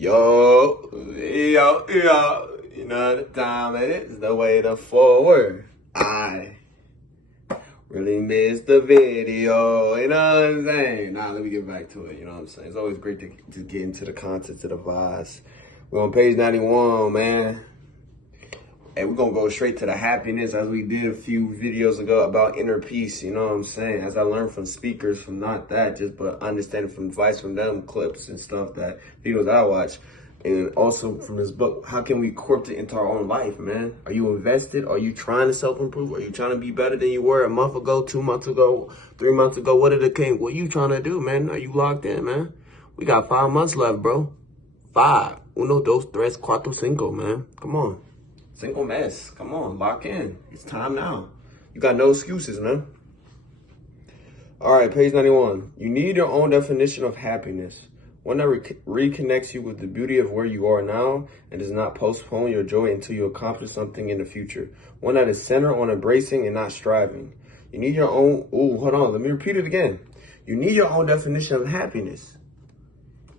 Yo. You know the time it is, the way to forward. I really missed the video, you know what I'm saying? Nah, let me get back to it, you know what I'm saying? It's always great to get into the content, to the vibes. We're on page 91, man. And we're gonna go straight to the happiness as we did a few videos ago about inner peace, you know what I'm saying? As I learned from speakers, from not that, just but understanding from advice from them, clips and stuff, that videos that I watch. And also from this book, how can we incorporate it into our own life, man? Are you invested? Are you trying to self-improve? Are you trying to be better than you were a month ago, 2 months ago, 3 months ago? What did it came? What are you trying to do, man? Are you locked in, man? We got 5 months left, bro. 5. Uno, dos, tres, cuatro, cinco, man. Come on. Single mess. Come on, lock in. It's time now. You got no excuses, man. All right, page 91. You need your own definition of happiness. One that reconnects you with the beauty of where you are now and does not postpone your joy until you accomplish something in the future. One that is centered on embracing and not striving. You need your own... Ooh, hold on. Let me repeat it again. You need your own definition of happiness.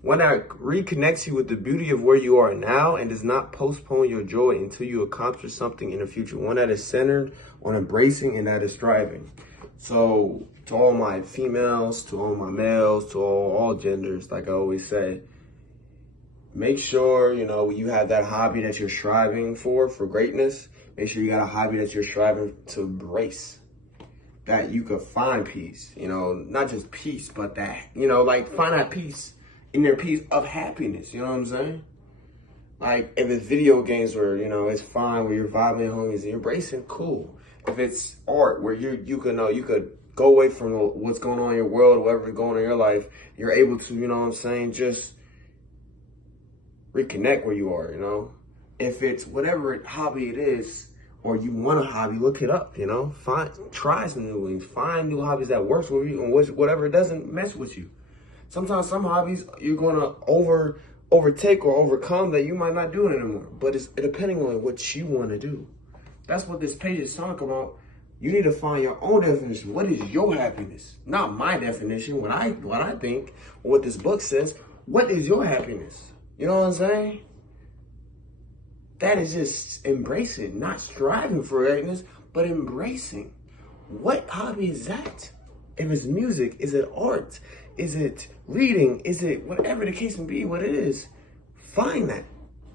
One that reconnects you with the beauty of where you are now and does not postpone your joy until you accomplish something in the future. One that is centered on embracing and that is striving. So to all my females, to all my males, to all genders, like I always say, make sure, you know, you have that hobby that you're striving for greatness. Make sure you got a hobby that you're striving to embrace. That you could find peace, you know, not just peace, but that, you know, like find that peace in your piece of happiness, you know what I'm saying? Like, if it's video games where, you know, it's fine, where you're vibing homies and you're embracing, cool. If it's art where you could go away from what's going on in your world or whatever's going on in your life, you're able to, you know what I'm saying, just reconnect where you are, you know? If it's whatever hobby it is, or you want a hobby, look it up, you know? Try some new things, find new hobbies that works with you, and whatever doesn't mess with you. Sometimes some hobbies you're gonna overtake or overcome that you might not do it anymore. But it's depending on what you want to do. That's what this page is talking about. You need to find your own definition. What is your happiness? Not my definition. What I think, or what this book says. What is your happiness? You know what I'm saying? That is just embracing, not striving for greatness, but embracing. What hobby is that? If it's music, is it art? Is it reading? Is it whatever the case may be, what it is? Find that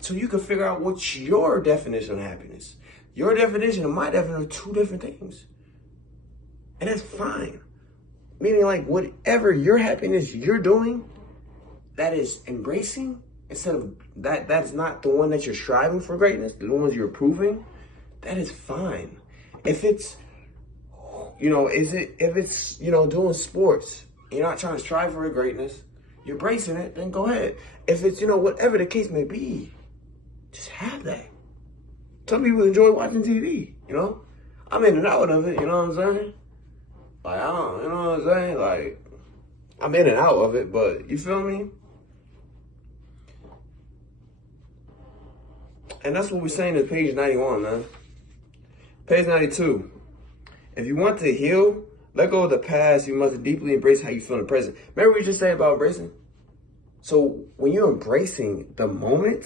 so you can figure out what's your definition of happiness. Your definition and my definition are two different things. And that's fine. Meaning like whatever your happiness you're doing, that is embracing, instead of that's not the one that you're striving for greatness, the ones you're proving, that is fine. If it's, you know, if it's, you know, doing sports, you're not trying to strive for greatness, you're embracing it, then go ahead. If it's, you know, whatever the case may be, just have that. Some people enjoy watching TV, you know? I'm in and out of it, you know what I'm saying? Like, I don't, you know what I'm saying? Like, I'm in and out of it, but you feel me? And that's what we're saying in page 91, man. Page 92. If you want to heal, let go of the past. You must deeply embrace how you feel in the present. Remember what we just said about embracing? So when you're embracing the moment,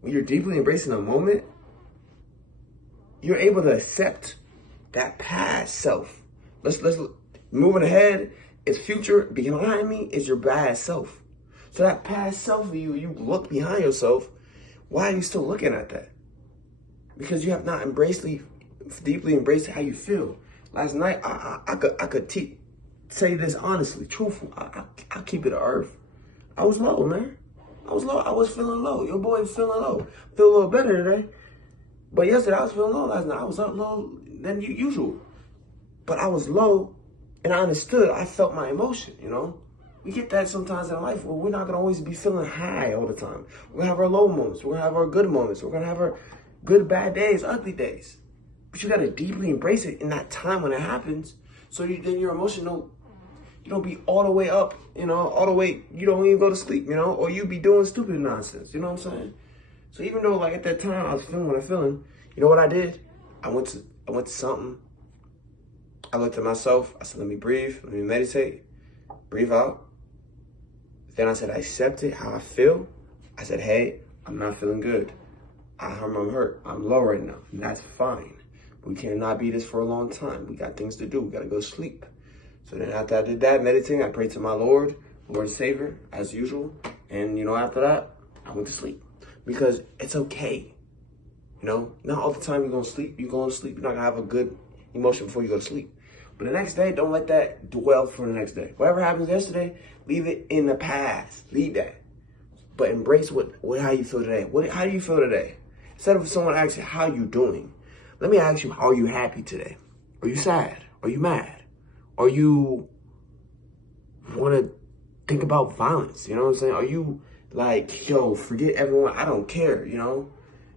when you're deeply embracing the moment, you're able to accept that past self. Let's moving ahead. It's future. Behind me is your bad self. So that past self of you look behind yourself. Why are you still looking at that? Because you have not deeply embraced how you feel. Last night, I could say this honestly, truthful. I keep it to earth. I was low, man. I was low. I was feeling low. Your boy was feeling low. Feel a little better today. But yesterday, I was feeling low last night. I was up low than usual. But I was low, and I understood. I felt my emotion, you know? We get that sometimes in life where we're not going to always be feeling high all the time. We're going to have our low moments. We're going to have our good moments. We're going to have our good, bad days, ugly days. But you got to deeply embrace it in that time when it happens. So then your emotion you don't be all the way up, you know, all the way, you don't even go to sleep, you know, or you be doing stupid nonsense, you know what I'm saying? So even though like at that time I was feeling what I'm feeling, you know what I did? I went to something. I looked at myself. I said, let me breathe. Let me meditate. Breathe out. Then I said, I accept it, how I feel. I said, hey, I'm not feeling good. I'm hurt. I'm low right now. And that's fine. We cannot be this for a long time. We got things to do. We got to go sleep. So then after I did that, meditating, I prayed to my Lord and Savior, as usual. And, after that, I went to sleep. Because it's okay. Not all the time you're going to sleep. You're going to sleep. You're not going to have a good emotion before you go to sleep. But the next day, don't let that dwell for the next day. Whatever happens yesterday, leave it in the past. Leave that. But embrace how you feel today. How do you feel today? Instead of someone asking, how you doing? Let me ask you, are you happy today? Are you sad? Are you mad? Are you want to think about violence? You know what I'm saying? Are you like, yo, forget everyone. I don't care,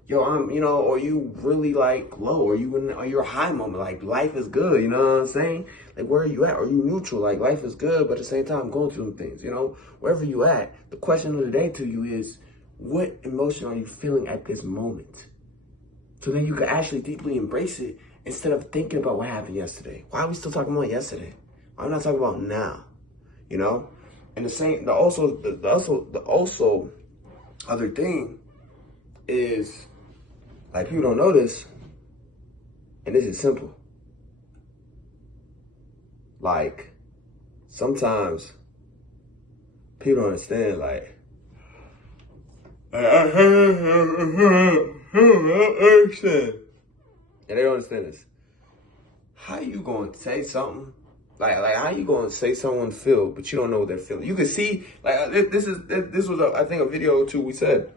Yo, are you really like low? Are you in your high moment? Like life is good, you know what I'm saying? Like where are you at? Are you neutral? Like life is good, but at the same time I'm going through some things, Wherever you at, the question of the day to you is, what emotion are you feeling at this moment? So then you can actually deeply embrace it instead of thinking about what happened yesterday. Why are we still talking about yesterday? Why are we not talking about now? And the other thing is, like, people don't know this, and this is simple. Like, sometimes people don't understand, like, I understand. And they don't understand this. How you going to say something? Like how you going to say someone feel, but you don't know what they're feeling? You can see, like, this was, I think, a video or two we said,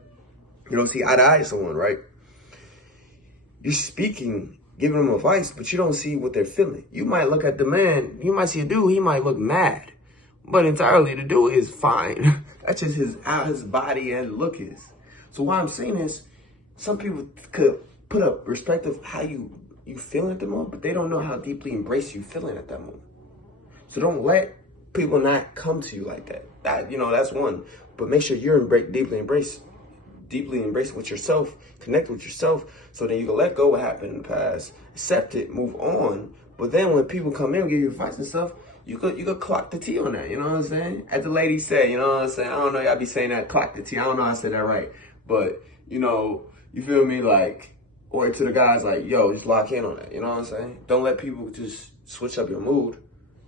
you don't see eye to eye to someone, right? You're speaking, giving them advice, but you don't see what they're feeling. You might look at the man, you might see a dude, he might look mad, but entirely the dude is fine. That's just how his body and look is. So what I'm saying is, some people could put a perspective how you feeling at the moment, but they don't know how deeply embrace you feeling at that moment. So don't let people not come to you like that. That's one. But make sure you're deeply embrace with yourself, connect with yourself, so then you can let go what happened in the past, accept it, move on. But then when people come in and give you advice and stuff, you could clock the T on that, you know what I'm saying? As the lady said, you know what I'm saying? I don't know, y'all be saying that, clock the T. I don't know how I said that right. But, you feel me? Like, or to the guys, like, yo, just lock in on that, you know what I'm saying? Don't let people just switch up your mood.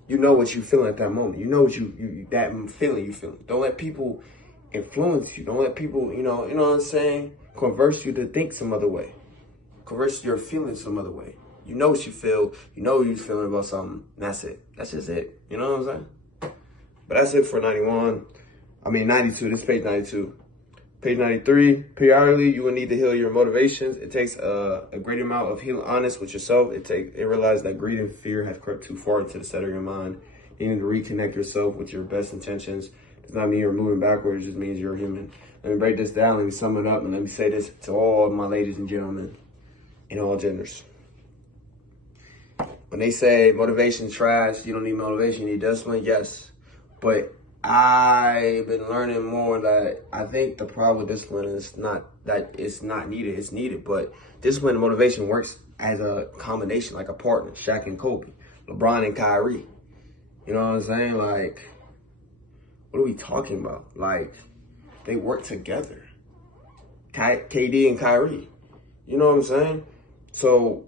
You know what you feeling at that moment. You know what that feeling you feeling. Don't let people influence you. Don't let people, you know what I'm saying, converse you to think some other way. Converse your feelings some other way. You know what you feel. You know what you're feeling about something. And that's it. That's just it. You know what I'm saying? But that's it for 92. This is page 92. Page 93, periodically, you will need to heal your motivations. It takes a great amount of healing, honest with yourself. It realizes that greed and fear have crept too far into the center of your mind. You need to reconnect yourself with your best intentions. Does not mean you're moving backwards, it just means you're human. Let me break this down, let me sum it up, and let me say this to all my ladies and gentlemen in all genders. When they say motivation trash, you don't need motivation, you need discipline, yes. But I've been learning more that I think the problem with discipline is not that it's not needed, it's needed. But discipline and motivation works as a combination, like a partner, Shaq and Kobe, LeBron and Kyrie. You know what I'm saying? Like, what are we talking about? Like, they work together. KD and Kyrie. You know what I'm saying? So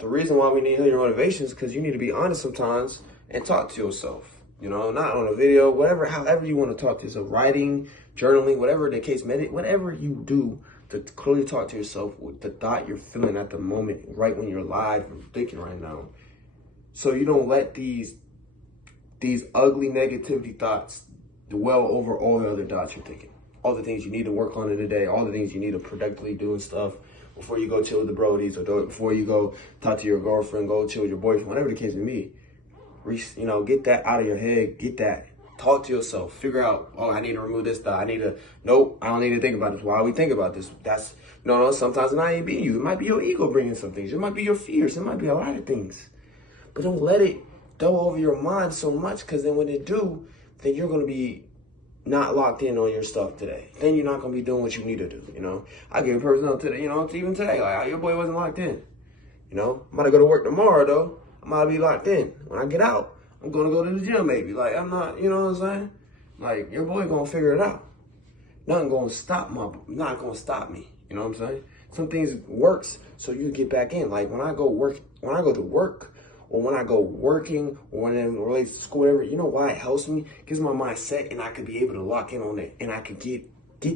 the reason why we need to heal your motivation is because you need to be honest sometimes and talk to yourself. Not on a video, however you want to talk to yourself, writing, journaling, whatever the case may be, whatever you do to clearly talk to yourself with the thought you're feeling at the moment, right when you're live and thinking right now. So you don't let these ugly negativity thoughts dwell over all the other thoughts you're thinking. All the things you need to work on in the day, all the things you need to productively do and stuff before you go chill with the brodies, or before you go talk to your girlfriend, go chill with your boyfriend, whatever the case may be. Get that out of your head. Get that. Talk to yourself. Figure out, I need to remove this thought. Nope, I don't need to think about this. Why we think about this? Sometimes it might even be you. It might be your ego bringing some things. It might be your fears. It might be a lot of things. But don't let it go over your mind so much, because then when it do, then you're going to be not locked in on your stuff today. Then you're not going to be doing what you need to do, I give a person today, even today, like, your boy wasn't locked in. I'm going to go to work tomorrow, though. I might be locked in. When I get out, I'm going to go to the gym maybe. Like, I'm not, you know what I'm saying? Like, your boy going to figure it out. not gonna stop me. You know what I'm saying? Some things works so you get back in. Like when I go to work, or when I go working, or when it relates to school, whatever, you know why it helps me? Gives my mind set, and I could be able to lock in on it, and I could get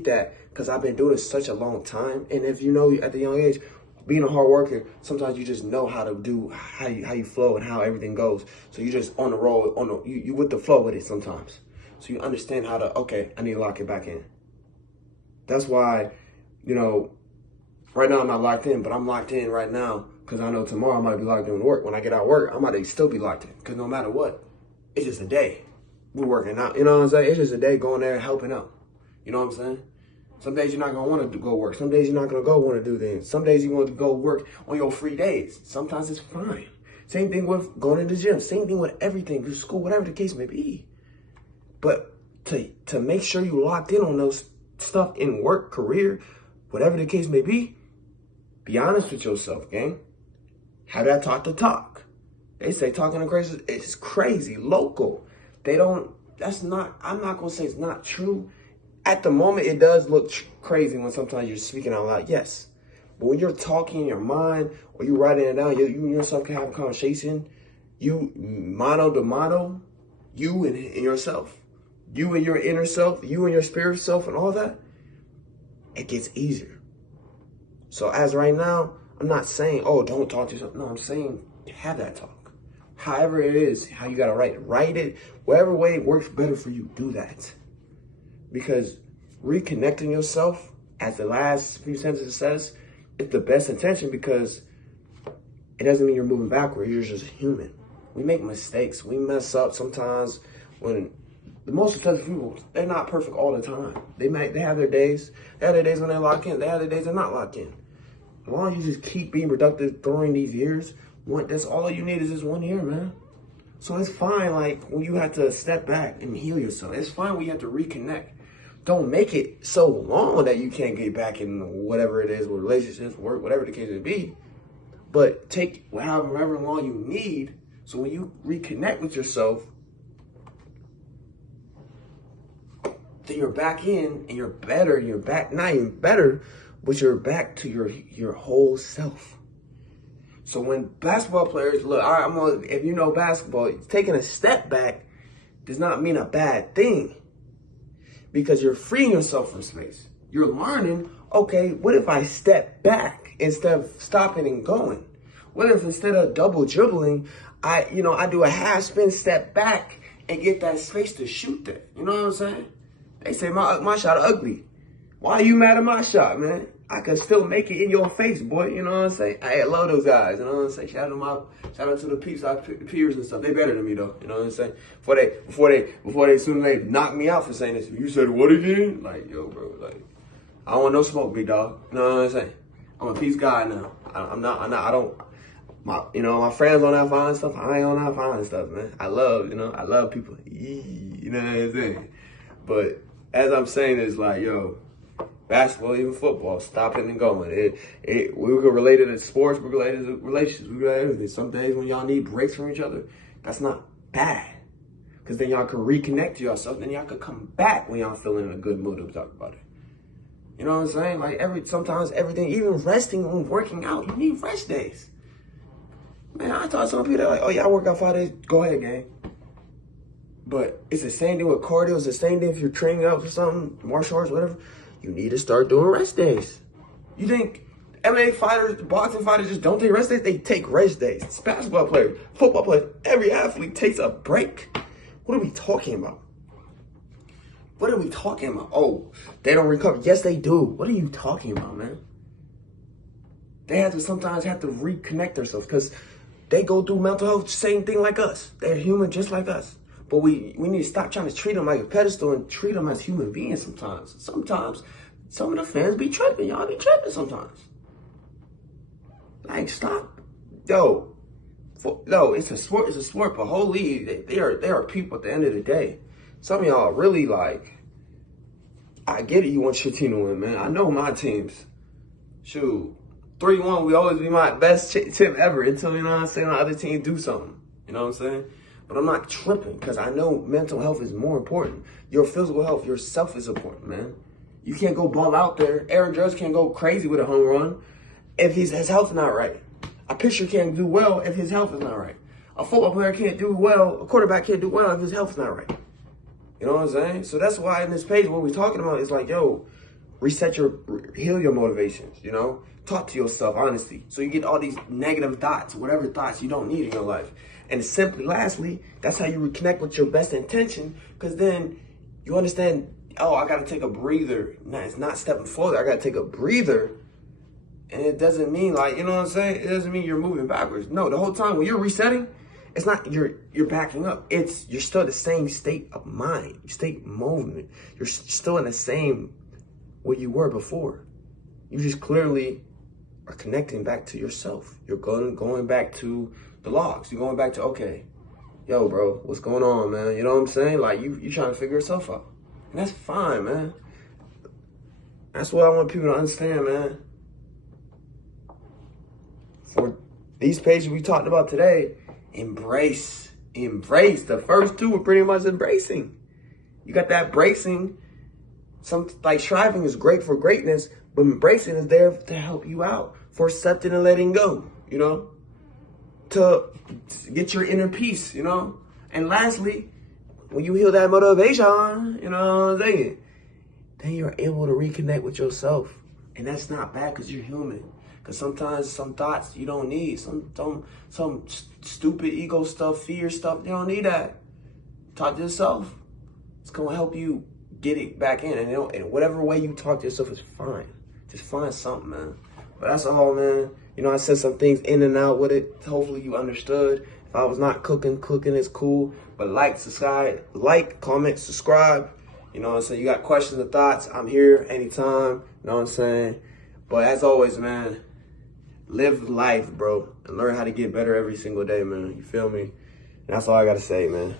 that because I've been doing it such a long time. And if you know at the young age, being a hard worker, sometimes you just know how to do how you flow and how everything goes. So you just on the roll, you with the flow with it sometimes. So you understand how to, okay, I need to lock it back in. That's why, you know, right now I'm not locked in, but I'm locked in right now because I know tomorrow I might be locked in with work. When I get out of work, I might still be locked in because no matter what, it's just a day. We're working out, you know what I'm saying? It's just a day going there and helping out. You know what I'm saying? Some days you're not going to want to go work. Some days you're not going to want to do things. Some days you want to go work on your free days. Sometimes it's fine. Same thing with going to the gym. Same thing with everything, through school, whatever the case may be. But to make sure you locked in on those stuff in work, career, whatever the case may be honest with yourself, gang. Have that talk to talk. They say talking to crazy is crazy, local. I'm not going to say it's not true. At the moment, it does look crazy when sometimes you're speaking out loud, yes. But when you're talking in your mind or you're writing it down, you and yourself can have a conversation. You, mano to mano, you and yourself. You and your inner self, you and your spirit self and all that, it gets easier. So as right now, I'm not saying, oh, don't talk to yourself. No, I'm saying have that talk. However it is, how you got to write it. Whatever way works better for you, do that. Because reconnecting yourself, as the last few sentences says, is the best intention because it doesn't mean you're moving backward. You're just human. We make mistakes. We mess up sometimes. When the most successful people, they're not perfect all the time. They have their days. They have their days when they lock in. They have their days they're not locked in. As long as you just keep being productive during these years, that's all you need is this 1 year, man. So it's fine, like, when you have to step back and heal yourself. It's fine when you have to reconnect. Don't make it so long that you can't get back in whatever it is, with relationships, work, whatever the case may be. But take however long you need, so when you reconnect with yourself, then you're back in and you're better. You're back, not even better, but you're back to your whole self. So when basketball players, look, if you know basketball, taking a step back does not mean a bad thing. Because you're freeing yourself from space. You're learning, okay, what if I step back instead of stopping and going? What if instead of double dribbling, I do a half spin, step back, and get that space to shoot that? You know what I'm saying? They say my shot ugly. Why are you mad at my shot, man? I can still make it in your face, boy. You know what I'm saying? I love those guys. You know what I'm saying? Shout out to the peers and stuff. They better than me though. You know what I'm saying? Before they soon they knock me out for saying this. You said what again? Like, yo, bro, like, I don't want no smoke, big dog. You know what I'm saying? I'm a peace guy now. My friends on that fine stuff. I ain't on that fine stuff, man. I love people. You know what I'm saying? But as I'm saying, it's like, yo, basketball, even football, stopping and going. We can relate it to sports, we can relate it to relationships, we can relate it to everything. Some days when y'all need breaks from each other, that's not bad. Because then y'all can reconnect to yourself, then y'all can come back when y'all feeling in a good mood to talk about it. You know what I'm saying? Like sometimes everything, even resting and working out, you need rest days. Man, I thought some people, like, oh yeah, I work out 5 days, go ahead, gang. But it's the same thing with cardio, it's the same thing if you're training out for something, martial arts, whatever. You need to start doing rest days. You think MMA fighters, boxing fighters just don't take rest days? They take rest days. It's basketball players, football players, every athlete takes a break. What are we talking about? What are we talking about? Oh, they don't recover. Yes, they do. What are you talking about, man? They sometimes have to reconnect themselves because they go through mental health, same thing like us. They're human just like us. But we need to stop trying to treat them like a pedestal and treat them as human beings sometimes. Sometimes some of the fans be tripping. Y'all be tripping sometimes. Like, stop. Yo, it's a sport. It's a sport, but holy, they are people at the end of the day. Some of y'all really like, I get it, you want your team to win, man. I know my teams. Shoot, 3-1 we always be my best team ever until, you know what I'm saying, the other team do something. You know what I'm saying? But I'm not tripping because I know mental health is more important. Your physical health, yourself is important, man. You can't go ball out there. Aaron Judge can't go crazy with a home run if his health is not right. A pitcher can't do well if his health is not right. A football player can't do well. A quarterback can't do well if his health is not right. You know what I'm saying? So that's why in this page, what we're talking about is like, yo, heal your motivations, you know? Talk to yourself, honestly. So you get all these negative thoughts, whatever thoughts you don't need in your life. And simply, lastly, that's how you reconnect with your best intention, because then you understand, oh, I got to take a breather. Nah, it's not stepping forward. I got to take a breather. And it doesn't mean like, you know what I'm saying? It doesn't mean you're moving backwards. No, the whole time when you're resetting, it's not you're backing up. You're still in the same state of mind, state of movement. You're still in the same where you were before. You just clearly are connecting back to yourself. You're going back to the logs. You're going back to, okay, yo, bro, what's going on, man? You know what I'm saying? Like you trying to figure yourself out. And that's fine, man. That's what I want people to understand, man. For these pages we talked about today, embrace. The first two were pretty much embracing. You got that bracing. Like striving is great for greatness, but embracing is there to help you out, for accepting and letting go, you know, to get your inner peace, you know. And lastly, when you heal that motivation, you know what I'm saying, then you're able to reconnect with yourself. And that's not bad because you're human. Because sometimes some thoughts you don't need, some stupid ego stuff, fear stuff, you don't need that. Talk to yourself. It's going to help you get it back in. And, and whatever way you talk to yourself is fine. Just find something, man. But that's all, man. You know, I said some things in and out with it. Hopefully you understood. If I was not cooking is cool. But subscribe, comment, subscribe. You know what I'm saying? You got questions or thoughts, I'm here anytime. You know what I'm saying? But as always, man, live life, bro. And learn how to get better every single day, man. You feel me? And that's all I got to say, man.